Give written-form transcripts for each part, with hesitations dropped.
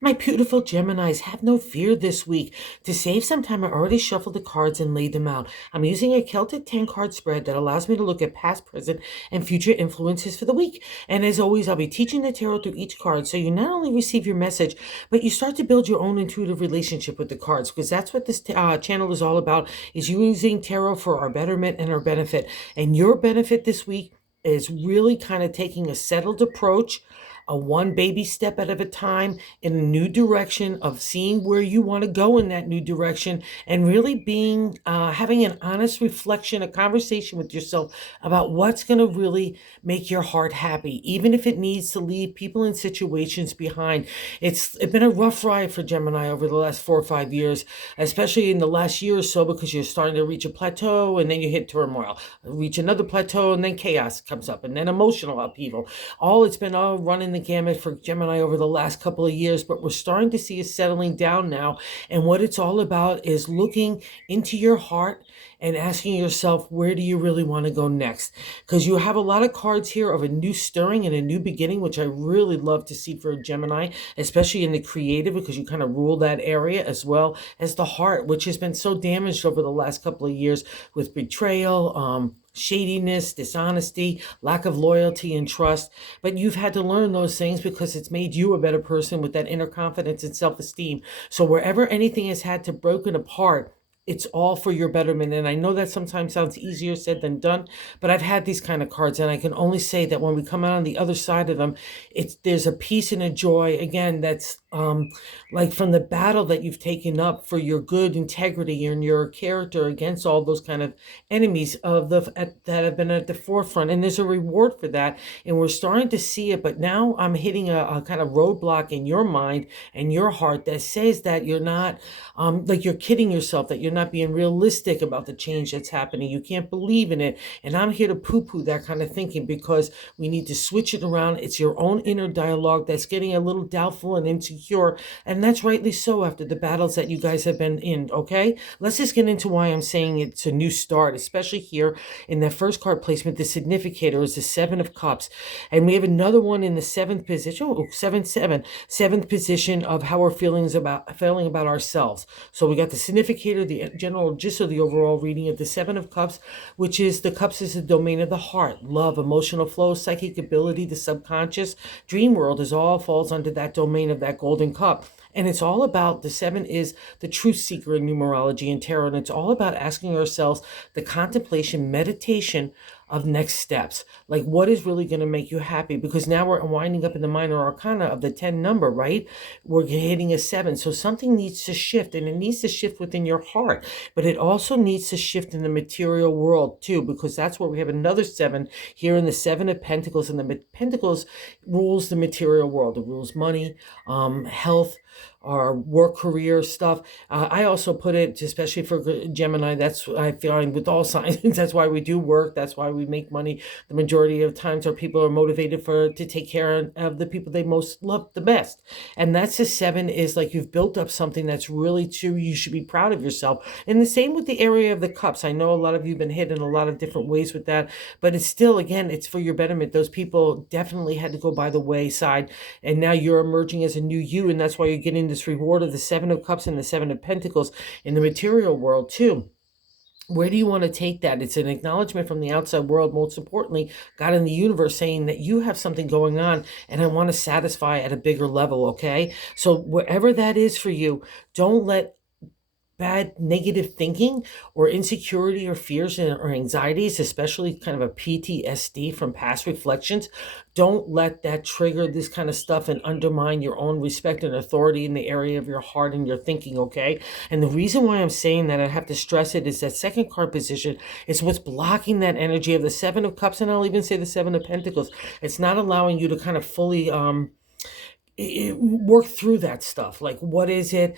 My beautiful Geminis, have no fear this week. To save some time, I already shuffled the cards and laid them out. I'm using a Celtic 10 card spread that allows me to look at past, present, and future influences for the week. And as always, I'll be teaching the tarot through each card so you not only receive your message, but you start to build your own intuitive relationship with the cards, because that's what this channel is all about, is using tarot for our betterment and our benefit. And your benefit this week is really kind of taking a settled approach, a one baby step at a time in a new direction of seeing where you want to go in that new direction, and really being having an honest reflection, a conversation with yourself about what's going to really make your heart happy, even if it needs to leave people and situations behind. It's been a rough ride for Gemini over the last 4 or 5 years, especially in the last year or so, because you're starting to reach a plateau and then you hit turmoil, reach another plateau and then chaos comes up and then emotional upheaval. It's been all running the gamut for Gemini over the last couple of years, but we're starting to see it settling down now. And what it's all about is looking into your heart and asking yourself, where do you really want to go next? Because you have a lot of cards here of a new stirring and a new beginning, which I really love to see for Gemini, especially in the creative, because you kind of rule that area, as well as the heart, which has been so damaged over the last couple of years with betrayal, shadiness, dishonesty, lack of loyalty and trust. But you've had to learn those things because it's made you a better person with that inner confidence and self-esteem. So wherever anything has had to broken apart, it's all for your betterment. And I know that sometimes sounds easier said than done, but I've had these kind of cards, and I can only say that when we come out on the other side of them, there's a peace and a joy, again, that's like from the battle that you've taken up for your good integrity and your character against all those kind of enemies that have been at the forefront. And there's a reward for that, and we're starting to see it. But now I'm hitting a kind of roadblock in your mind and your heart that says that you're not, like, you're kidding yourself, that you're not being realistic about the change that's happening. You can't believe in it. And I'm here to poo-poo that kind of thinking, because we need to switch it around. It's your own inner dialogue that's getting a little doubtful and insecure. And that's rightly so after the battles that you guys have been in, okay? Let's just get into why I'm saying it's a new start, especially here in that first card placement. The significator is the Seven of Cups. And we have another one in the seventh position, seventh position of how we're feeling about ourselves. So we got the significator, the general gist of the overall reading of the Seven of Cups, which is the cups is the domain of the heart, love, emotional flow, psychic ability, the subconscious, dream world is all falls under that domain of that golden cup. And it's all about, the seven is the truth seeker in numerology and tarot. And it's all about asking ourselves the contemplation, meditation of next steps. Like, what is really going to make you happy? Because now we're winding up in the minor arcana of the 10 number, right? We're hitting a 7. So something needs to shift, and it needs to shift within your heart. But it also needs to shift in the material world too, because that's where we have another 7 here in the 7 of Pentacles. And the Pentacles rules the material world. It rules money, health, our work career stuff. I also put it, especially for Gemini, that's I find with all signs, that's why we do work, that's why we make money. The majority of times our people are motivated to take care of the people they most love the best. And that's the 7, is like you've built up something that's really true. You should be proud of yourself. And the same with the area of the cups. I know a lot of you have been hit in a lot of different ways with that, but it's still, again, it's for your betterment. Those people definitely had to go by the wayside, and now you're emerging as a new you, and that's why you're getting this reward of the 7 of Cups and the 7 of Pentacles in the material world too. Where do you want to take that? It's an acknowledgement from the outside world, most importantly, God in the universe, saying that you have something going on and I want to satisfy at a bigger level, okay? So wherever that is for you, don't let bad negative thinking or insecurity or fears or anxieties, especially kind of a PTSD from past reflections, don't let that trigger this kind of stuff and undermine your own respect and authority in the area of your heart and your thinking, okay? And the reason why I'm saying that, I have to stress it, is that second card position is what's blocking that energy of the 7 of Cups, and I'll even say the 7 of Pentacles. It's not allowing you to kind of fully work through that stuff. Like, what is it?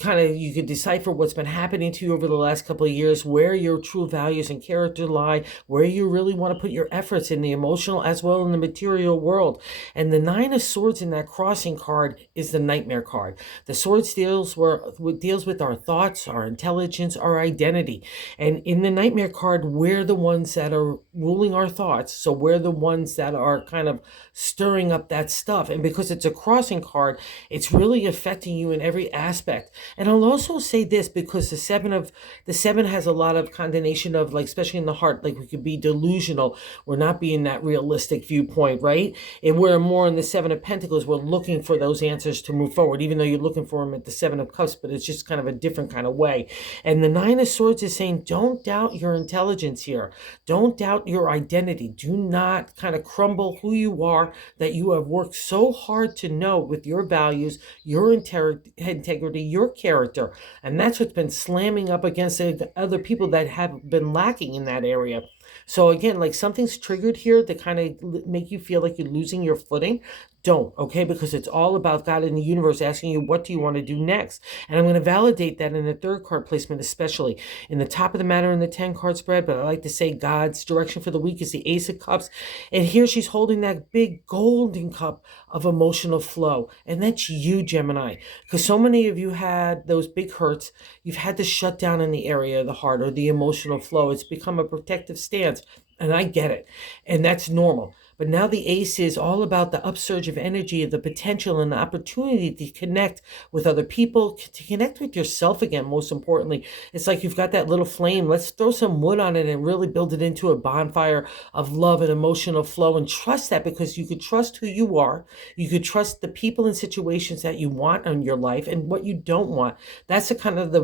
Kind of, you could decipher what's been happening to you over the last couple of years, where your true values and character lie, where you really want to put your efforts in the emotional as well in the material world. And the 9 of Swords in that crossing card is the Nightmare card. The Swords deals with our thoughts, our intelligence, our identity. And in the Nightmare card, we're the ones that are ruling our thoughts. So we're the ones that are kind of stirring up that stuff. And because it's a crossing card, it's really affecting you in every aspect. And I'll also say this, because the seven has a lot of condemnation of, like, especially in the heart, like we could be delusional. We're not being that realistic viewpoint, right? And we're more in the Seven of Pentacles. We're looking for those answers to move forward, even though you're looking for them at the Seven of Cups, but it's just kind of a different kind of way. And the Nine of Swords is saying, don't doubt your intelligence here. Don't doubt your identity. Do not kind of crumble who you are, that you have worked so hard to know with your values, your integrity, your character. And that's what's been slamming up against the other people that have been lacking in that area. So again, like something's triggered here to kind of make you feel like you're losing your footing. Don't, okay? Because it's all about God in the universe asking you, what do you want to do next? And I'm going to validate that in the third card placement, especially in the top of the matter in the 10 card spread. But I like to say God's direction for the week is the Ace of Cups. And here she's holding that big golden cup of emotional flow. And that's you, Gemini. Because so many of you had those big hurts. You've had to shut down in the area of the heart or the emotional flow. It's become a protective stance. And I get it. And that's normal. But now the Ace is all about the upsurge of energy, the potential and the opportunity to connect with other people, to connect with yourself again, most importantly. It's like you've got that little flame. Let's throw some wood on it and really build it into a bonfire of love and emotional flow, and trust that, because you could trust who you are. You could trust the people and situations that you want in your life and what you don't want. That's the kind of the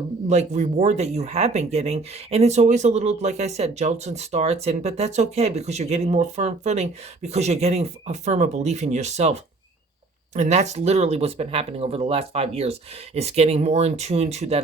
reward that you have been getting. And it's always a little, like I said, jolts and starts, but that's okay, because you're getting more firm footing, because you're getting a firmer belief in yourself. And that's literally what's been happening over the last 5 years, is getting more in tune to that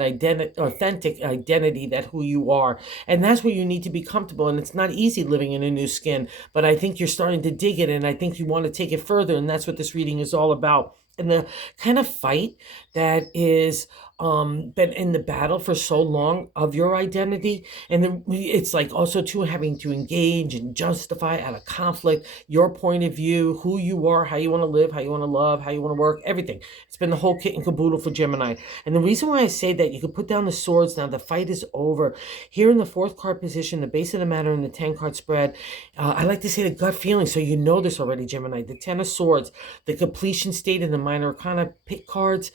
authentic identity, that who you are. And that's where you need to be comfortable. And it's not easy living in a new skin, but I think you're starting to dig it, and I think you want to take it further. And that's what this reading is all about. And the kind of fight that is been in the battle for so long of your identity. And then it's like also too having to engage and justify out of conflict your point of view, who you are, how you want to live, how you want to love, how you want to work, everything. It's been the whole kit and caboodle for Gemini. And the reason why I say that, you can put down the swords now, the fight is over. Here in the fourth card position, the base of the matter in the 10 card spread, I like to say the gut feeling, so you know this already, Gemini. The 10 of Swords, the completion state in the minor arcana pick cards.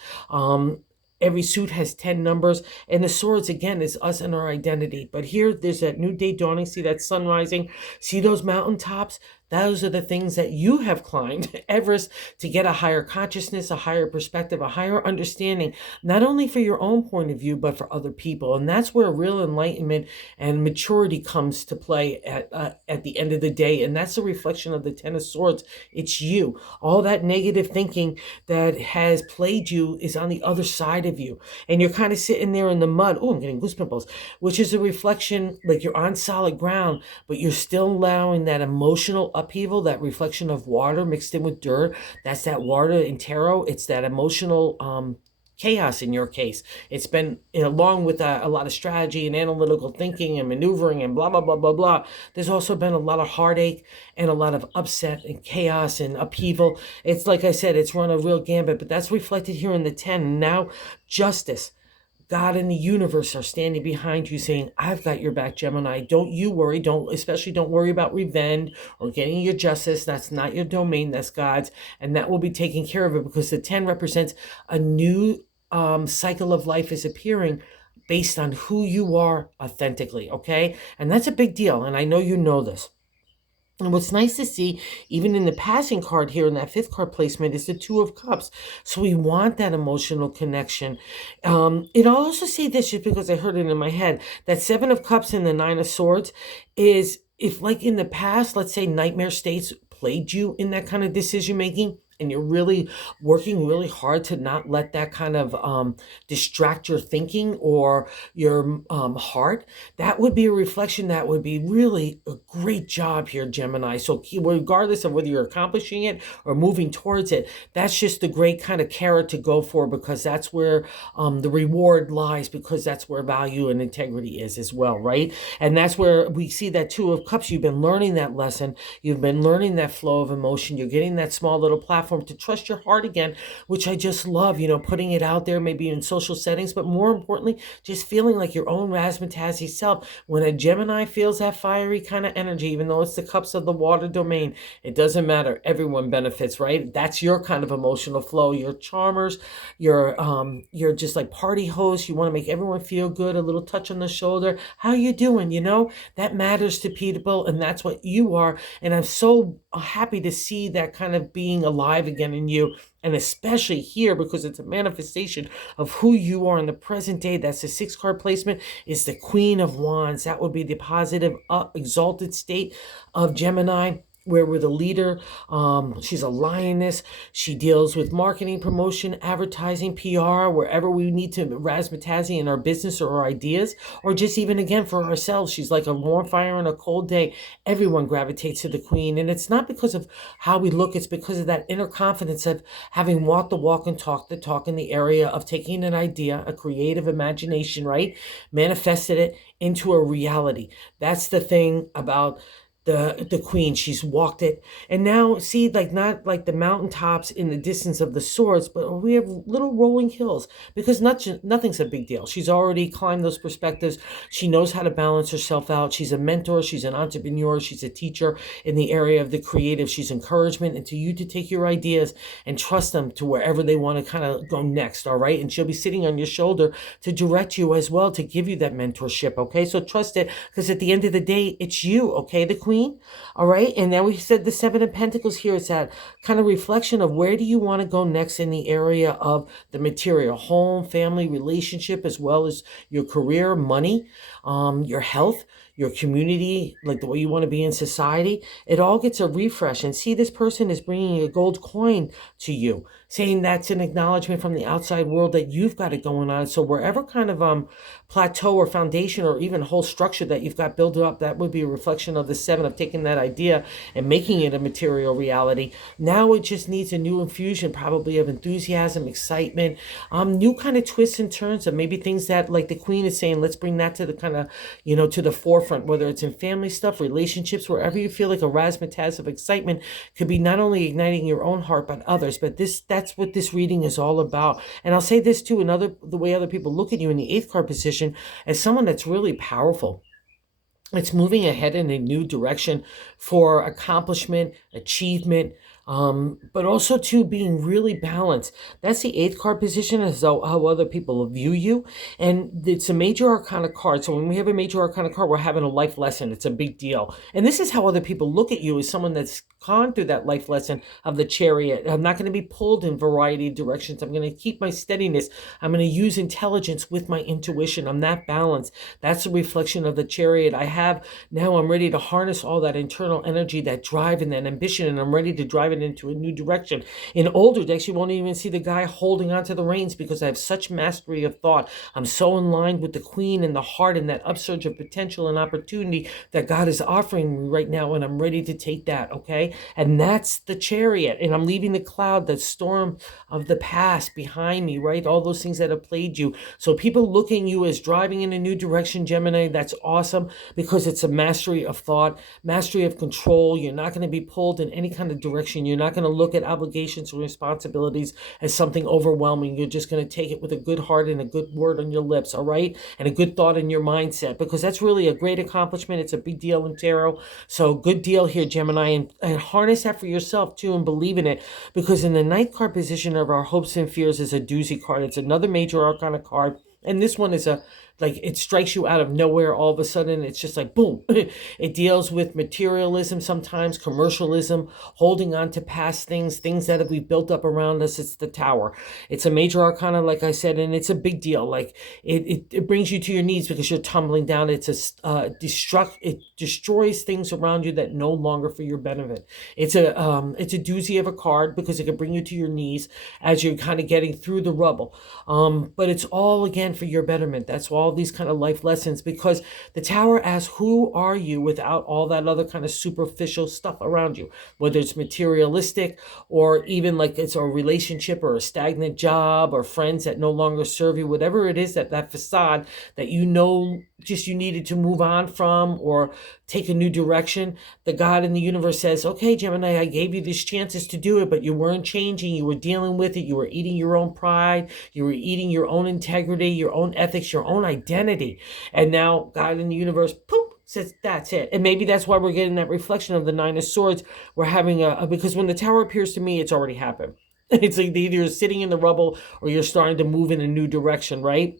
Every suit has 10 numbers, and the swords, again, is us and our identity. But here, there's that new day dawning. See that sun rising? See those mountaintops? Those are the things that you have climbed, Everest, to get a higher consciousness, a higher perspective, a higher understanding, not only for your own point of view, but for other people. And that's where real enlightenment and maturity comes to play at the end of the day. And that's a reflection of the 10 of Swords. It's you. All that negative thinking that has plagued you is on the other side of you. And you're kind of sitting there in the mud. Oh, I'm getting goose pimples, which is a reflection, like you're on solid ground, but you're still allowing that emotional upheaval, that reflection of water mixed in with dirt. That's that water in tarot. It's that emotional chaos in your case. It's been, along with a lot of strategy and analytical thinking and maneuvering and blah, blah, blah, blah, blah. There's also been a lot of heartache and a lot of upset and chaos and upheaval. It's like I said, it's run a real gambit, but that's reflected here in the 10. Now, justice. God and the universe are standing behind you saying, I've got your back, Gemini. Don't you worry. Especially don't worry about revenge or getting your justice. That's not your domain. That's God's. And that will be taken care of it, because the 10 represents a new cycle of life is appearing based on who you are authentically. Okay. And that's a big deal. And I know you know this. And what's nice to see, even in the passing card here in that fifth card placement, is the Two of Cups. So we want that emotional connection. I'll also say this, just because I heard it in my head, that Seven of Cups and the Nine of Swords is, if like in the past, let's say nightmare states plagued you in that kind of decision making, and you're really working really hard to not let that kind of distract your thinking or your heart, that would be a reflection that would be really a great job here, Gemini. So regardless of whether you're accomplishing it or moving towards it, that's just the great kind of carrot to go for, because that's where the reward lies, because that's where value and integrity is as well, right? And that's where we see that Two of Cups. You've been learning that lesson. You've been learning that flow of emotion. You're getting that small little platform platform to trust your heart again, which I just love, putting it out there, maybe in social settings, but more importantly, just feeling like your own razzmatazzy self. When a Gemini feels that fiery kind of energy, even though it's the cups of the water domain, it doesn't matter. Everyone benefits, right? That's your kind of emotional flow. You're charmers. You're just like party hosts. You want to make everyone feel good. A little touch on the shoulder. How you doing? That matters to people, and that's what you are. And I'm so happy to see that kind of being alive again in you. And especially here, because it's a manifestation of who you are in the present day. That's the 6 card placement. Is the Queen of Wands. That would be the positive, exalted state of Gemini, where we're the leader. She's a lioness. She deals with marketing, promotion, advertising, PR, wherever we need to razzmatazzy in our business or our ideas, or just even again for ourselves. She's like a warm fire on a cold day. Everyone gravitates to the Queen. And it's not because of how we look. It's because of that inner confidence of having walked the walk and talked the talk in the area of taking an idea, a creative imagination, right? Manifested it into a reality. That's the thing about the Queen. She's walked it, and now see, like, not like the mountaintops in the distance of the swords, but we have little rolling hills, because nothing's a big deal. She's already climbed those perspectives. She knows how to balance herself out. She's a mentor. She's an entrepreneur. She's a teacher in the area of the creative. She's encouragement, and to you to take your ideas and trust them to wherever they want to kind of go next. All right, and she'll be sitting on your shoulder to direct you as well, to give you that mentorship. Okay, so trust it, because at the end of the day, it's you. Okay, the Queen. All right. And then we said the 7 of Pentacles here. It's that kind of reflection of where do you want to go next in the area of the material, home, family, relationship, as well as your career, money, your health, your community, like the way you want to be in society. It all gets a refresh. And see, this person is bringing a gold coin to you, saying that's an acknowledgement from the outside world that you've got it going on. So wherever kind of plateau or foundation or even whole structure that you've got built up, that would be a reflection of the 7 of taking that idea and making it a material reality. Now it just needs a new infusion, probably of enthusiasm, excitement, new kind of twists and turns of maybe things that, like the Queen is saying, let's bring that to the kind of, to the forefront, whether it's in family stuff, relationships, wherever you feel like a razzmatazz of excitement could be not only igniting your own heart, but others. But that's what this reading is all about. And I'll say this too, the way other people look at you in the 8th card position as someone that's really powerful. It's moving ahead in a new direction for accomplishment, achievement, but also to being really balanced. That's the 8th card position, as though how other people view you. And it's a major arcana card. So when we have a major arcana card, we're having a life lesson. It's a big deal. And this is how other people look at you, as someone that's gone through that life lesson of the Chariot. I'm not going to be pulled in a variety of directions. I'm going to keep my steadiness. I'm going to use intelligence with my intuition. I'm that balanced. That's a reflection of the Chariot. Now I'm ready to harness all that internal energy, that drive and that ambition, and I'm ready to drive it into a new direction. In older decks, you won't even see the guy holding onto the reins, because I have such mastery of thought. I'm so in line with the Queen and the heart and that upsurge of potential and opportunity that God is offering me right now, and I'm ready to take that, okay? And that's the Chariot, and I'm leaving the cloud, the storm of the past behind me, right? All those things that have plagued you. So people looking at you as driving in a new direction, Gemini, that's awesome, because it's a mastery of thought, mastery of control. You're not going to be pulled in any kind of direction. You're not going to look at obligations or responsibilities as something overwhelming. You're just going to take it with a good heart and a good word on your lips, all right? And a good thought in your mindset, because that's really a great accomplishment. It's a big deal in tarot. So good deal here, Gemini, and harness that for yourself too, and believe in it, because in the 9th card position of our hopes and fears is a doozy card. It's another major arcana card. And this one is it strikes you out of nowhere all of a sudden. It's just like, boom. It deals with materialism sometimes, commercialism, holding on to past things that we've built up around us. It's the Tower. It's a major arcana, like I said, and it's a big deal. Like it brings you to your knees because you're tumbling down. It destroys things around you that no longer for your benefit. It's a doozy of a card, because it can bring you to your knees as you're kind of getting through the rubble. But it's all again for your betterment. That's all all these kind of life lessons, because the Tower asks, who are you without all that other kind of superficial stuff around you, whether it's materialistic or even like it's a relationship or a stagnant job or friends that no longer serve you, whatever it is, that facade that just you needed to move on from or take a new direction. The God in the universe says, okay, Gemini, I gave you these chances to do it, but you weren't changing. You were dealing with it. You were eating your own pride. You were eating your own integrity, your own ethics, your own identity. And now God in the universe, poof, says that's it. And maybe that's why we're getting that reflection of the Nine of Swords. We're having because when the Tower appears to me, it's already happened. It's like either you're sitting in the rubble or you're starting to move in a new direction, right?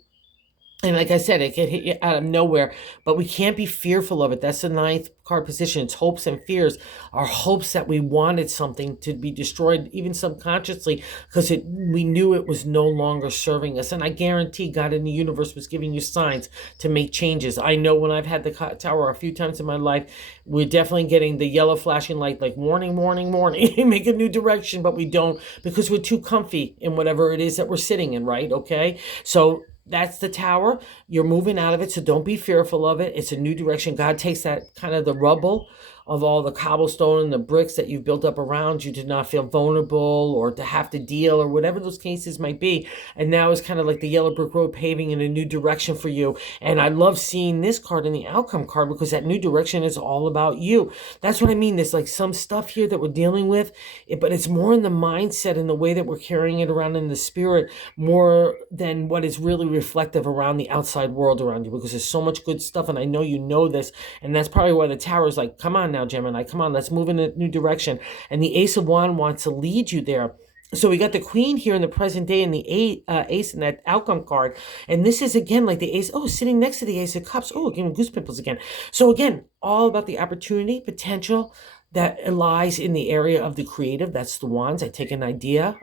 And like I said, it can hit you out of nowhere, but we can't be fearful of it. That's the ninth card position. It's hopes and fears. Our hopes that we wanted something to be destroyed, even subconsciously, because we knew it was no longer serving us. And I guarantee God in the universe was giving you signs to make changes. I know when I've had the Tower a few times in my life, we're definitely getting the yellow flashing light, like warning, warning, warning, make a new direction, but we don't, because we're too comfy in whatever it is that we're sitting in, right? Okay. So that's the Tower. You're moving out of it, so don't be fearful of it. It's a new direction. God takes that kind of the rubble of all the cobblestone and the bricks that you've built up around you to not feel vulnerable or to have to deal or whatever those cases might be. And now it's kind of like the yellow brick road paving in a new direction for you. And I love seeing this card in the outcome card, because that new direction is all about you. That's what I mean. There's like some stuff here that we're dealing with, but it's more in the mindset and the way that we're carrying it around in the spirit, more than what is really reflective around the outside world around you, because there's so much good stuff. And I know you know this. And that's probably why the Tower is like, come on now, Gemini, come on, let's move in a new direction. And the Ace of Wands wants to lead you there. So we got the Queen here in the present day and the Ace in that outcome card. And this is, again, like the Ace, sitting next to the Ace of Cups. Giving goose pimples again. So again, all about the opportunity, potential, that lies in the area of the creative. That's the Wands. I take an idea,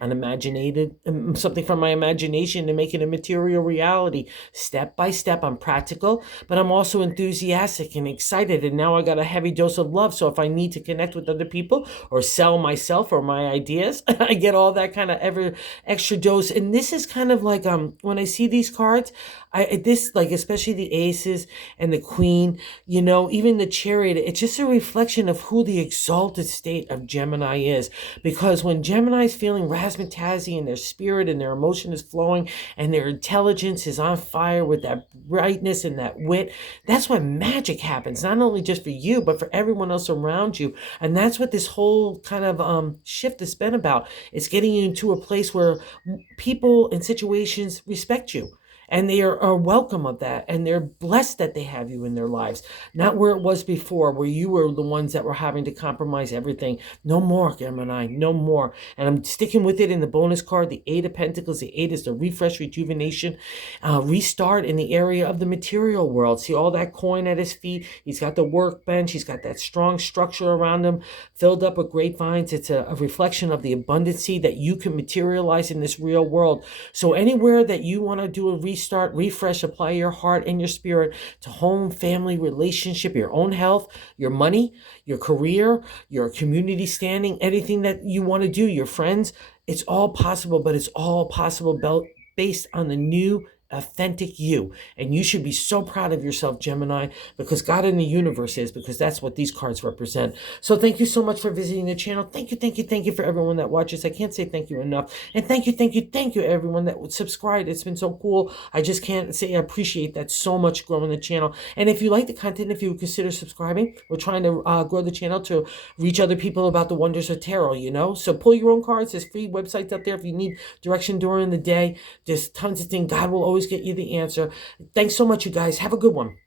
something from my imagination, and make it a material reality. Step by step, I'm practical, but I'm also enthusiastic and excited. And now I got a heavy dose of love. So if I need to connect with other people or sell myself or my ideas, I get all that kind of extra dose. And this is kind of like when I see these cards, especially the Aces and the Queen, even the Chariot, it's just a reflection of who the exalted state of Gemini is. Because when Gemini is feeling razzmatazzy and their spirit and their emotion is flowing and their intelligence is on fire with that brightness and that wit, that's when magic happens, not only just for you, but for everyone else around you. And that's what this whole kind of shift has been about. It's getting you into a place where people and situations respect you. And they are welcome of that. And they're blessed that they have you in their lives. Not where it was before, where you were the ones that were having to compromise everything. No more, Gemini, no more. And I'm sticking with it in the bonus card, the Eight of Pentacles. The Eight is the refresh, rejuvenation, restart in the area of the material world. See all that coin at his feet. He's got the workbench. He's got that strong structure around him, filled up with grapevines. It's a reflection of the abundancy that you can materialize in this real world. So anywhere that you want to do a restart, refresh, apply your heart and your spirit to home, family, relationship, your own health, your money, your career, your community standing, anything that you want to do, your friends, it's all possible, but it's all possible based on the new authentic you. And you should be so proud of yourself, Gemini, because God in the universe is, because that's what these cards represent. So thank you so much for visiting the channel. Thank you for everyone that watches. I can't say thank you enough. And thank you everyone that would subscribe. It's been so cool. I just can't say I appreciate that so much, growing the channel. And if you like the content, if you would consider subscribing, we're trying to grow the channel to reach other people about the wonders of tarot, So pull your own cards. There's free websites out there if you need direction during the day. There's tons of things. God will always get you the answer. Thanks so much, you guys. Have a good one.